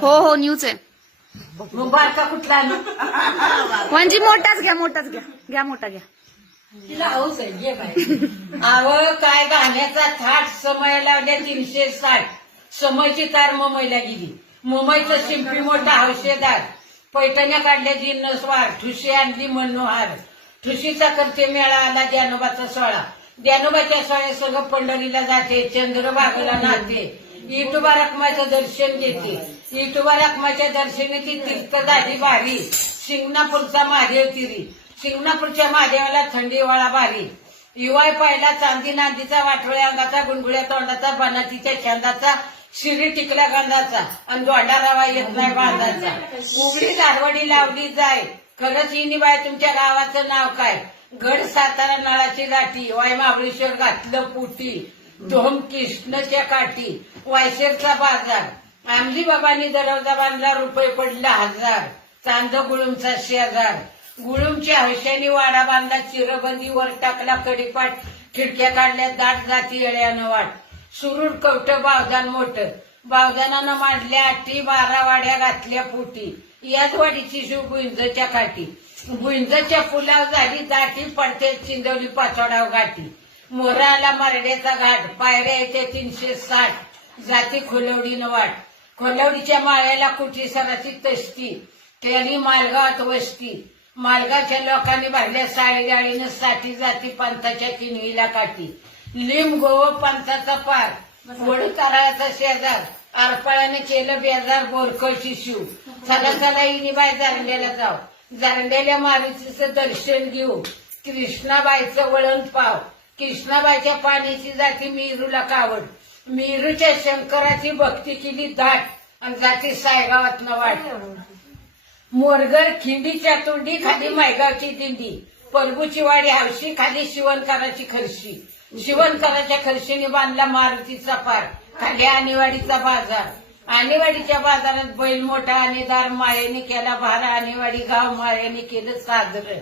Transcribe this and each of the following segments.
हो हो न्यूज आहे. बारका कुठला म्हणजे मोठाच घ्या, मोठाच घ्या, घ्या मोठा घ्या. तिला हौस आहे घे बाई. आवं काय गाण्याचा थाट समय लावल्या 360. समयची तार मुंबईला गेली. मुंबईचं शिंपी मोठा हौशेदार. पैठण्या काढल्या जिन्नसवार. ठुशी आणली मनोहार. ठुशीचा करते मेळा आला ज्ञानोबाचा सोहळा. ज्ञानोबाच्या सोहळ्यासह पंढरीला जाते. चंद्रभागेला नाते. इटोबा रखमाचं दर्शन घेते. इटोबा रखमाच्या दर्शनाची तीर्थ झाली भारी. शिंगणापूरचा महादेव तिरी. शिंगणापूरच्या महादेवाला थंडी वाळा भारी. युवाय पाहिला चांदी नांदीचा. वाटोळ्या अंगाचा. गुणगुळ्या तोंडाचा. बनातीच्या छंदाचा. शिरी टिकल्या गंधाचा. आणि दोंडा रवा येत नाही बांधाचा. उघडी दारवडी लावली जाय. खरंच हिनी बाय तुमच्या गावाचं नाव काय? गड सातारा नळाची लाठी. वाय महाबळेश्वर घातलं पुटी. धोम कृष्णच्या काठी. वायशेरचा बाजार. आमली बाबांनी दरवाजा बांधला. रुपये पडला 1000. चांद गुळूमचा शेजार. गुळूमच्या हौशानी वाडा बांधला. चिरबंदी वर टाकला कडीपाठ. खिडक्या काढल्या दाट जाती येळ्यानं वाट. सुरूर कवट बावदान मोठं. बावदानानं मांडल्या अटी. 12 वाड्या घातल्या पोटी. याच वाडीची शिव बुंजच्या काठी. बुंजच्या पुलाव झाली दाटी. पडते चिंदवली पाचोडाव गाठी. मोरा आला मारड्याचा घाट. पायऱ्या येते 360. जाती खोलवडीनं वाट. खोलवडीच्या माळ्याला कुठी सराची तस्ती. केली मालगावात वस्ती. मालगावच्या लोकांनी भरल्या साळीगाळीनं साठी. जाती पंथाच्या किनवीला काठी. लिंब गोव पंथाचा पार. वडू ताराचा शेजार. आरपाळ्याने केलं बेजार. बोरकळची शिव. चला चला इनीबाई जारंड्याला जाऊ. जारंड्याला मारुतीचं दर्शन घेऊ. कृष्णाबाईचं वळण पाव. कृष्णाबाईच्या पाण्याची जाती मीरूला कावड. मीरूच्या शंकराची भक्ती केली दाट. आणि जाती सायगावातनं वाट. मोरगर खिंडीच्या तोंडी. खाली मायगावची दिंडी. पलबूची वाडी हौशी. खाली शिवणकाराची खर्शी. शिवणकाराच्या खर्शीने बांधला मारुतीचा पार. खाली आणेवाडीचा बाजार. आणेवाडीच्या बाजारात बैल मोठा आणेदार. मायेने केला भार. आणेवाडी गाव मायेने केलं साजरं.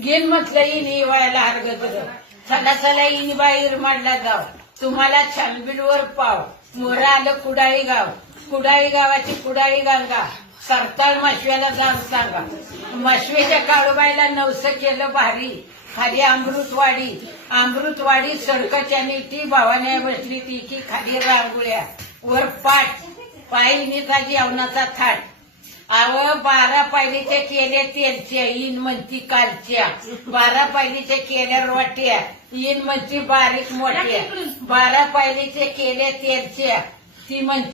घेन म्हटलं इनी वयाला हरगजर. चला चला इनीबाई इरमाडला जाव. तुम्हाला छानबिलवर पाव. मोरा आलं कुडाळी गाव. कुडाळी गावाची कुडाळी गंगा. सरताळ माशव्याला जाऊन सांगा. माशवेच्या काळूबाईला नवस केलं भारी. खाली अमृतवाडी. अमृतवाडी सडकाच्या नीती. भावाने बसली ती की खाली रांगोळ्या. वर पाठ. पायीने ताजी अवनाचा थाट. आव 12 पायलीच्या केल्या तेलच्या. इन म्हणती कालच्या. 12 पायलीच्या केल्या रोट्या. इन म्हणती बारीक मोठ्या. 12 पायलीच्या केल्या तेलच्या. ती म्हणती